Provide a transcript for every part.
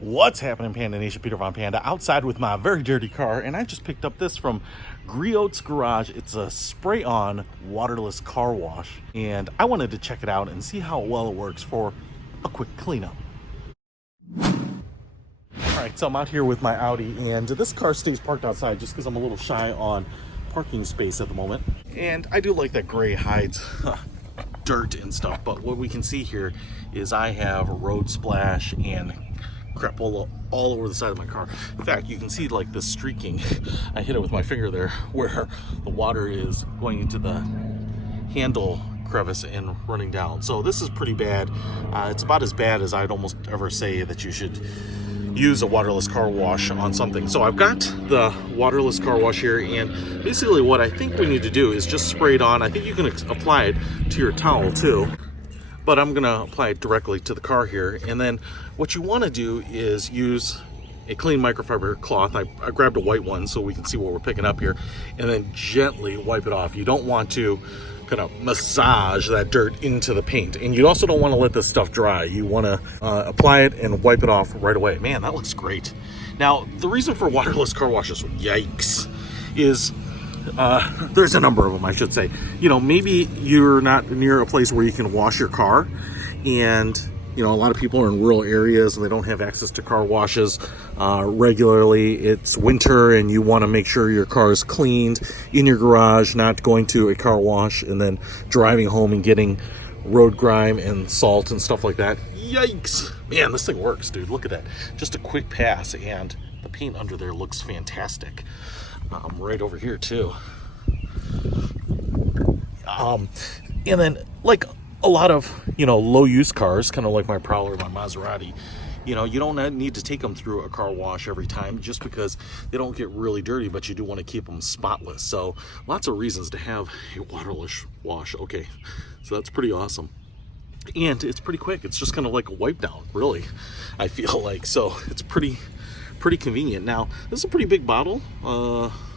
What's happening, Panda Nation? Peter Von Panda outside with my very dirty car, and I just picked up this from Griot's Garage. It's a spray-on waterless car wash, and I wanted to check it out and see how well it works for a quick cleanup. Alright, so I'm out here with my Audi, and this car stays parked outside just because I'm a little shy on parking space at the moment. And I do like that gray hides dirt and stuff, but what we can see here is I have road splash and crap all over the side of my car. In fact, you can see like the streaking. I hit it with my finger there where the water is going into the handle crevice and running down. So this is pretty bad. It's about as bad as I'd almost ever say that you should use a waterless car wash on something. So I've got the waterless car wash here, and basically what I think we need to do is just spray it on. I think you can apply it to your towel too, but I'm gonna apply it directly to the car here. And then what you want to do is use a clean microfiber cloth. I grabbed a white one so we can see what we're picking up here, and then gently wipe it off. You don't want to kind of massage that dirt into the paint, and you also don't want to let this stuff dry. You want to apply it and wipe it off right away. Man, that looks great. Now, the reason for waterless car washes, yikes, is there's a number of them, I should say. You know, maybe you're not near a place where you can wash your car, and you know, a lot of people are in rural areas and they don't have access to car washes regularly. It's winter and you want to make sure your car is cleaned in your garage, not going to a car wash and then driving home and getting road grime and salt and stuff like that. Yikes. Man, this thing works, dude. Look at that. Just a quick pass, and the paint under there looks fantastic. Right over here too. And then, like a lot of, you know, low use cars, kind of like my Prowler, my Maserati, you know, you don't need to take them through a car wash every time just because they don't get really dirty, but you do want to keep them spotless. So lots of reasons to have a waterless wash. Okay, so that's pretty awesome. And it's pretty quick. It's just kind of like a wipe down, really, I feel like. So it's pretty convenient. Now, this is a pretty big bottle.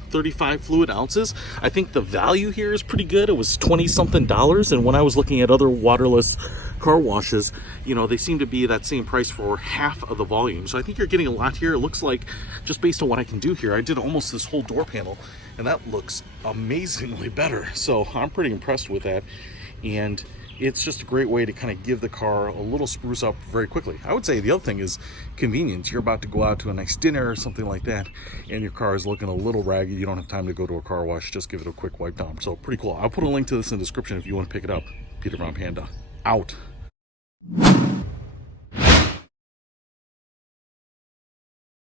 35 fluid ounces. I think the value here is pretty good. It was $20-something, and when I was looking at other waterless car washes, you know, they seem to be that same price for half of the volume. So I think you're getting a lot here. It looks like, just based on what I can do here, I did almost this whole door panel, and that looks amazingly better. So I'm pretty impressed with that, and it's just a great way to kind of give the car a little spruce up very quickly. I would say the other thing is convenience. You're about to go out to a nice dinner or something like that, and your car is looking a little ragged. You don't have time to go to a car wash. Just give it a quick wipe down. So pretty cool. I'll put a link to this in the description if you want to pick it up. Peter Von Panda, out.